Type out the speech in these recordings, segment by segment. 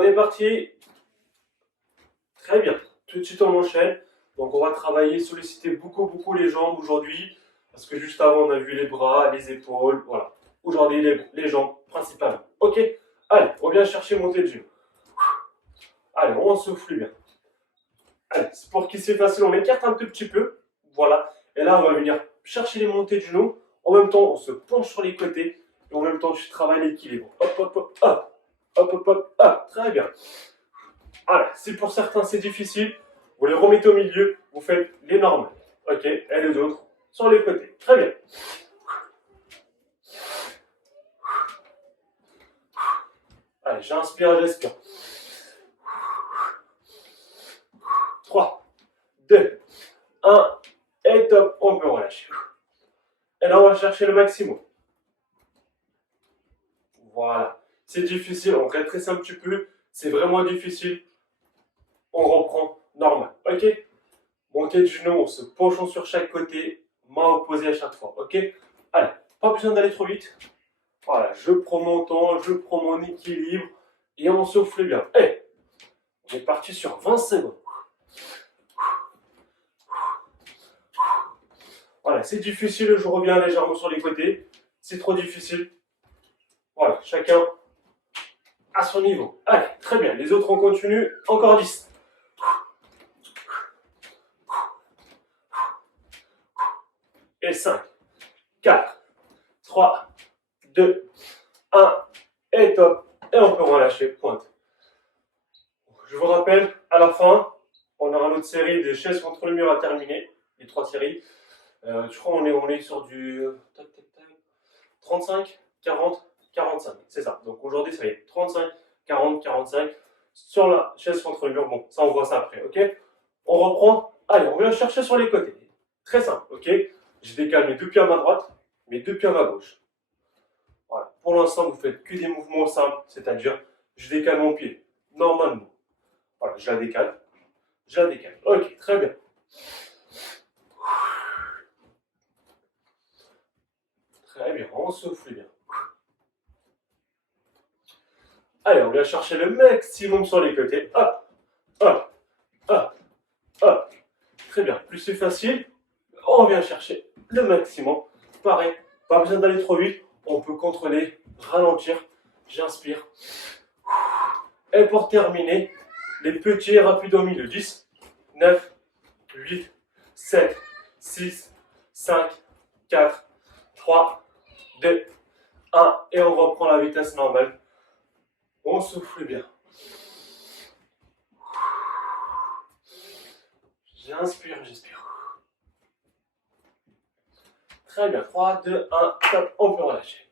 On est parti. Très bien. Tout de suite, on enchaîne. Donc, on va travailler, solliciter beaucoup les jambes aujourd'hui. Parce que juste avant, on a vu les bras, les épaules. Voilà. Aujourd'hui, les jambes principalement. Ok. Allez, on vient chercher monter de genou. Allez, on souffle bien. Allez, pour qu'il c'est facile, on écarte un tout petit peu. Voilà. Et là, on va venir chercher les montées de genoux. En même temps, on se penche sur les côtés. Et en même temps, je travaille l'équilibre. Hop, hop, hop, hop. Hop, hop, hop, hop. Très bien. Allez, si pour certains c'est difficile, vous les remettez au milieu, vous faites les normales. Ok. Et les autres sur les côtés. Très bien. Allez, j'inspire, j'expire. 3, 2, 1, et top, on peut relâcher. Et là, on va chercher le maximum. Voilà. C'est difficile, on rétrécit un petit peu. C'est vraiment difficile. On reprend normal. Ok. Montée de genoux, on se penchons sur chaque côté, main opposée à chaque fois. Ok. Allez, pas besoin d'aller trop vite. Voilà, je prends mon temps, je prends mon équilibre et on souffle bien. Allez, on est parti sur 20 secondes. Voilà, c'est difficile, je reviens légèrement sur les côtés. C'est trop difficile. Voilà, chacun à son niveau. Allez, très bien. Les autres, on continue. Encore 10. Et 5, 4, 3, 2, 1. Et top. Et on peut relâcher. Pointe. Je vous rappelle, à la fin, on aura notre série des chaises contre le mur à terminer. Les 3 séries. Je crois qu'on est sur du 35, 40, 45. C'est ça. Donc aujourd'hui, ça va être 35, 40, 45 sur la chaise contre le mur. Bon, ça, on voit ça après. Ok. On reprend. Allez, on vient chercher sur les côtés. Très simple. Ok. Je décale mes 2 pieds à ma droite, mes 2 pieds à ma gauche. Voilà. Pour l'instant, vous faites que des mouvements simples, c'est-à-dire, je décale mon pied normalement. Voilà, je la décale. Je la décale. Ok, très bien. Très bien, on souffle bien. Allez, on vient chercher le maximum sur les côtés. Hop, hop, hop, hop. Très bien. Plus c'est facile, on vient chercher le maximum. Pareil, pas besoin d'aller trop vite. On peut contrôler, ralentir. J'inspire. Et pour terminer, les petits et rapides au milieu. 10, 9, 8, 7, 6, 5, 4, 3, 2, 1. Et on reprend la vitesse normale. On souffle bien. J'inspire, j'expire. Très bien. 3, 2, 1, top. On peut relâcher.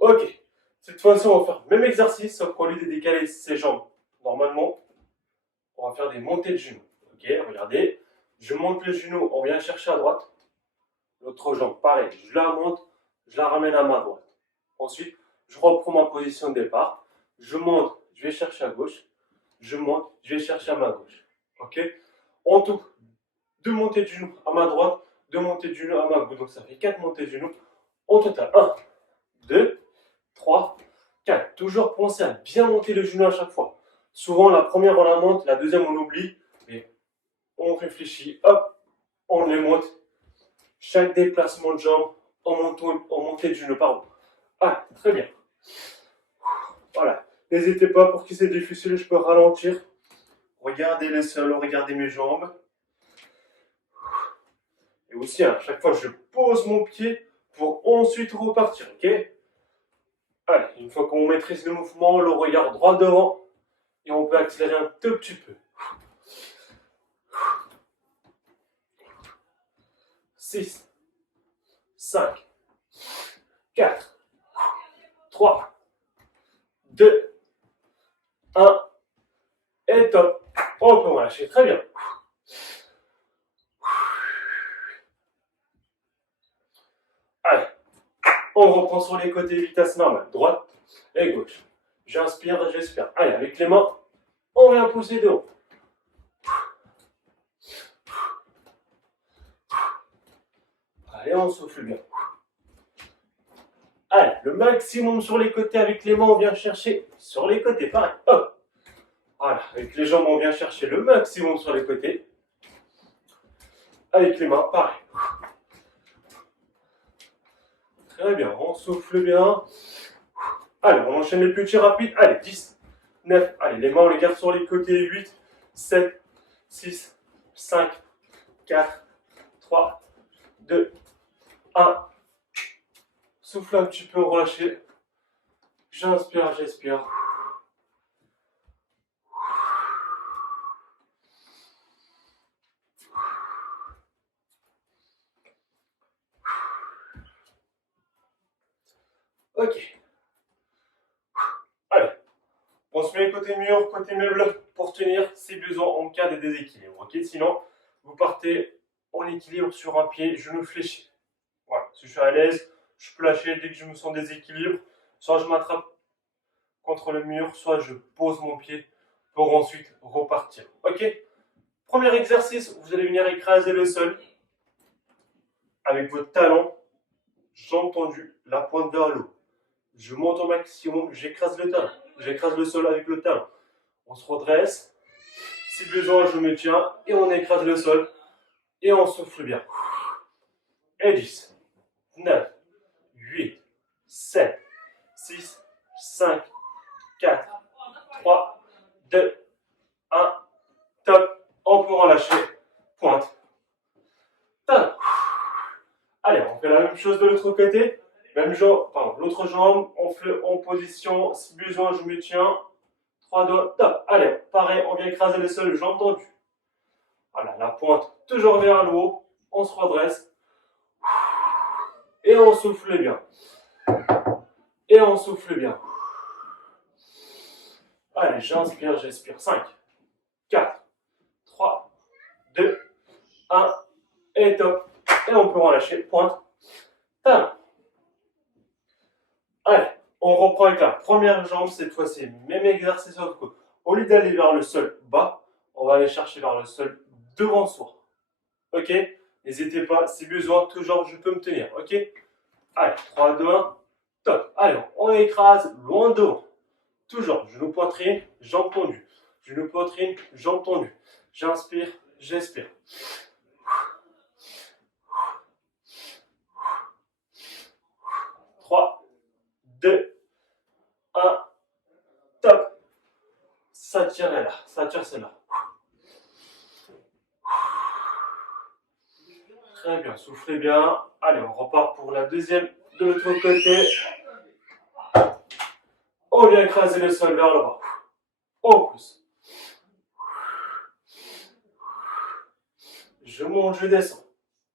Ok. Cette fois-ci, on va faire le même exercice, sauf qu'au lieu de décaler ses jambes, normalement, on va faire des montées de genoux. Ok, regardez. Je monte le genou, on vient chercher à droite. L'autre jambe, pareil. Je la monte, je la ramène à ma droite. Ensuite, je reprends ma position de départ. Je monte, je vais chercher à gauche. Je monte, je vais chercher à ma gauche. Ok. En tout, 2 montées de genoux à ma droite, 2 montées de genoux à ma gauche. Donc ça fait 4 montées de genoux. En total, 1, 2, 3, 4. Toujours penser à bien monter le genou à chaque fois. Souvent, la première, on la monte, la deuxième, on oublie. Mais on réfléchit, hop, on les monte. Chaque déplacement de jambe, en montée de genou, pardon. Ah, très bien. Voilà. N'hésitez pas, pour qui c'est difficile, je peux ralentir. Regardez le sol, regardez mes jambes. Et aussi, à chaque fois, je pose mon pied pour ensuite repartir, ok? Allez, une fois qu'on maîtrise le mouvement, le regard droit devant, et on peut accélérer un tout petit peu. 6, 5, 4, 3, 2, 1, et top. On peut relâcher, très bien. Allez, on reprend sur les côtés, vitesse normale, droite et gauche. J'inspire, j'expire. Allez, avec les mains, on vient pousser de haut. Allez, on souffle bien. Allez, le maximum sur les côtés avec les mains, on vient chercher sur les côtés, pareil. Hop. Voilà, avec les jambes, on vient chercher le maximum sur les côtés. Avec les mains, pareil. Très bien, on souffle bien. Allez, on enchaîne les petits rapides. Allez, 10, 9. Allez, les mains, on les garde sur les côtés. 8, 7, 6, 5, 4, 3, 2, 1. Souffle un petit peu, relâchez. J'inspire, j'expire. Ok. Allez. On se met côté mur, côté meuble pour tenir si besoin en cas de déséquilibre. Ok. Sinon, vous partez en équilibre sur un pied, genou fléchi. Voilà. Si je suis à l'aise, je peux lâcher dès que je me sens déséquilibre. Soit je m'attrape contre le mur, soit je pose mon pied pour ensuite repartir. Ok. Premier exercice, vous allez venir écraser le sol avec votre talon, jambes tendues, la pointe vers le haut. Je monte au maximum, j'écrase le talon. J'écrase le sol avec le talon. On se redresse. Si besoin, je me tiens et on écrase le sol. Et on souffle bien. Et 10, 9, 8, 7, 6, 5, 4, 3, 2, 1. Top. On peut relâcher. Pointe. Talon. Allez, on fait la même chose de l'autre côté. Même jambe, pardon, l'autre jambe, on fait en position. Si besoin, je me tiens. 3 doigts, top. Allez, pareil, on vient écraser le sol, jambes tendues. Voilà, la pointe toujours vers le haut. On se redresse. Et on souffle bien. Et on souffle bien. Allez, j'inspire, j'expire. 5, 4, 3, 2, 1. Et top. Et on peut relâcher. Pointe. Talon. Allez, on reprend avec la première jambe. Cette fois-ci, même exercice sauf que au lieu d'aller vers le sol bas, on va aller chercher vers le sol devant soi. Ok? N'hésitez pas, si besoin, toujours je peux me tenir. Ok? Allez, 3, 2, 1. Top. Allez, on écrase loin devant. Toujours, genou poitrine, jambes tendues. Genou poitrine, jambes tendues. J'inspire, j'expire. 3, 2, 1. Top. Ça tire là, ça tire celle-là. Très bien, soufflez bien. Allez, on repart pour la deuxième de l'autre côté. On vient écraser le sol vers le bas. On pousse. Je monte, je descends.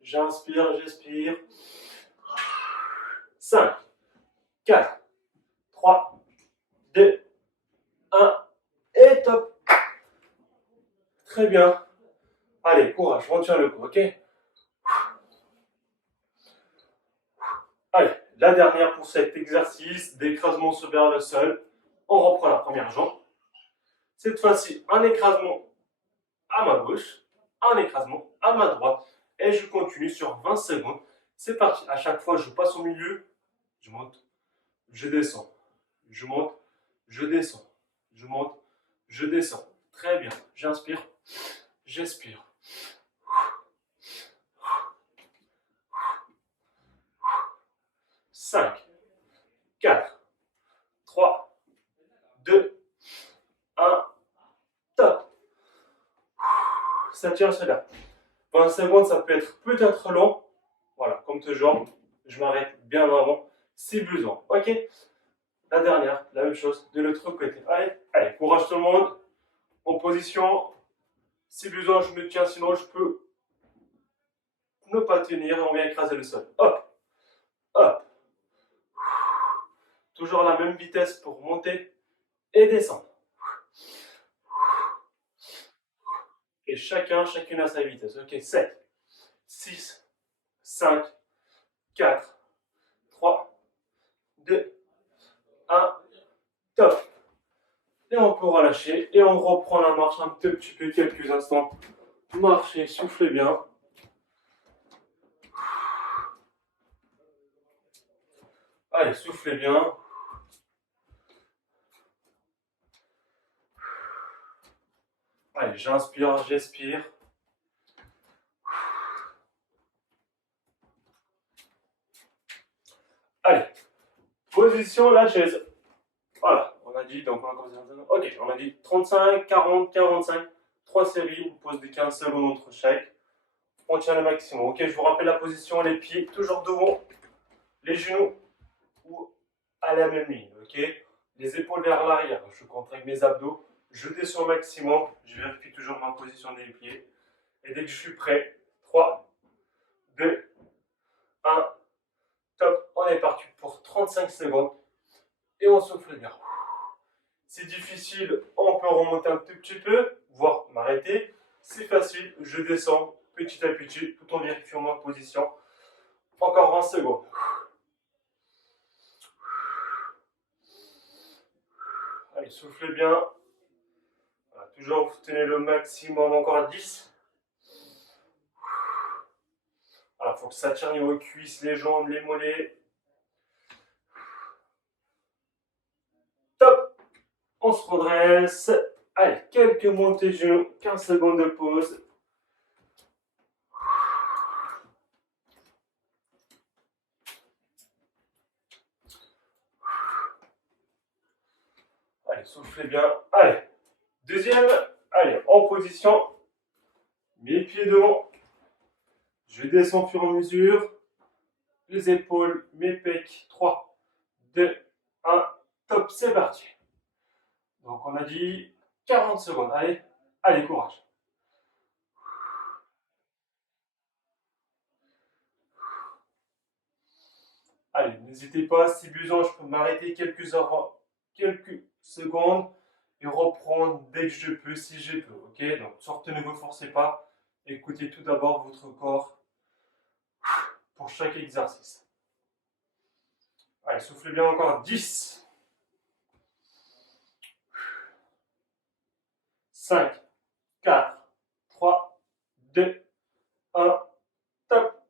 J'inspire, j'expire. 5, 4, 3, 2, 1. Et top. Très bien. Allez, courage, on tient le coup, ok? Allez, la dernière pour cet exercice d'écrasement vers le sol. On reprend la première jambe. Cette fois-ci, un écrasement à ma gauche, un écrasement à ma droite. Et je continue sur 20 secondes. C'est parti. À chaque fois, je passe au milieu. Je monte, je descends. Je monte, je descends. Je monte, je descends. Très bien. J'inspire, j'expire. 5, 4, 3, 2, 1. Top. Ça tient cela. 20 secondes, ça peut être peut-être long. Voilà, comme toujours, je m'arrête bien avant si besoin. Ok? La dernière, la même chose de l'autre côté. Allez, allez, courage tout le monde. En position. Si besoin, je me tiens, sinon je peux ne pas tenir et on vient écraser le sol. Hop, hop. Toujours la même vitesse pour monter et descendre. Et chacune à sa vitesse. Ok, 7, 6, 5, 4, 3, 2, 1. Top. Et on peut relâcher et on reprend la marche un tout petit peu, quelques instants. Marchez, soufflez bien. Allez, soufflez bien. Allez, j'inspire, j'expire. Allez, position la chaise. Voilà, on a dit, donc on a commencé. Ok, on a dit 35, 40, 45, 3 séries, une pause de 15 secondes entre chaque. On tient le maximum. Ok, je vous rappelle la position, les pieds toujours devant, les genoux ou à la même ligne. Ok, les épaules vers l'arrière. Je contracte mes abdos, je descends au maximum. Je vérifie toujours ma position des pieds. Et dès que je suis prêt, 3, 2, 1, top. On est parti pour 35 secondes et on souffle bien. C'est difficile, on peut remonter un tout petit peu, voire m'arrêter. C'est facile, je descends petit à petit tout en vérifiant ma position. Encore 20 secondes. Allez, soufflez bien. Voilà, toujours vous tenez le maximum, encore 10. Alors, il faut que ça tire niveau cuisses, les jambes, les mollets. Top. On se redresse. Allez, quelques montées de genoux, 15 secondes de pause. Allez, soufflez bien. Allez, deuxième. Allez, en position. Mes pieds devant. Je descends au fur et à mesure. Les épaules, mes pecs. 3, 2, 1. Top, c'est parti. Donc, on a dit 40 secondes. Allez, allez, courage. Allez, n'hésitez pas, si besoin, je peux m'arrêter quelques heures, quelques secondes et reprendre dès que je peux, si je peux. Ok, donc surtout ne vous forcez pas. Écoutez tout d'abord votre corps pour chaque exercice. Allez, soufflez bien encore. 10, 5, 4, 3, 2, 1. Top.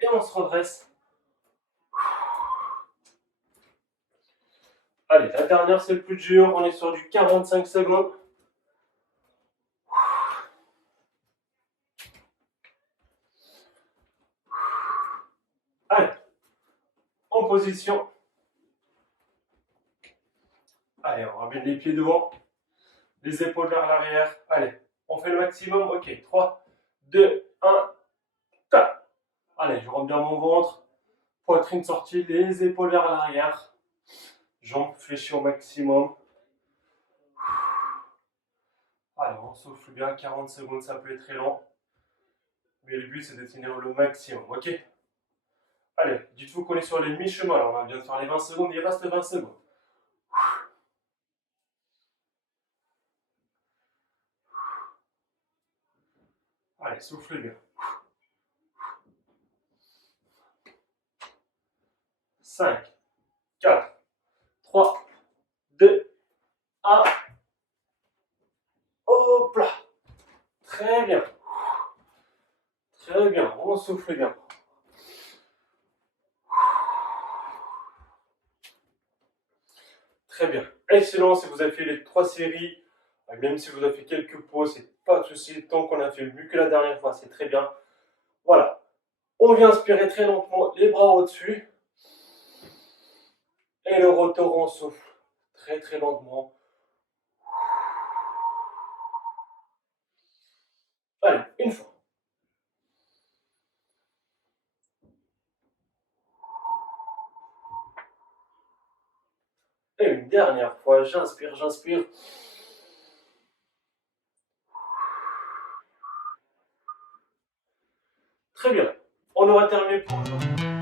Et on se redresse. Allez, la dernière, c'est le plus dur. On est sur du 45 secondes. Allez, en position. Allez, on ramène les pieds devant, les épaules vers l'arrière. Allez, on fait le maximum. Ok, 3, 2, 1, tac. Allez, je rentre bien mon ventre, poitrine sortie, les épaules vers l'arrière, jambes fléchies au maximum. Allez, on souffle bien, 40 secondes, ça peut être très long. Mais le but, c'est de tenir le maximum, ok? Allez, dites-vous qu'on est sur les mi-chemin. Alors, on va bien faire les 20 secondes, il reste 20 secondes. Allez, soufflez bien. 5, 4, 3, 2, 1. Hop là. Très bien. Très bien, on souffle bien. Très bien. Excellent, si vous avez fait les 3 séries, même si vous avez fait quelques pauses, c'est pas de souci, tant qu'on a fait mieux que la dernière fois, c'est très bien. Voilà. On vient inspirer très lentement, les bras au-dessus. Et le retour, on souffle très très lentement. Allez, une fois. Et une dernière fois, j'inspire, j'inspire. Très bien. On aura terminé pour aujourd'hui.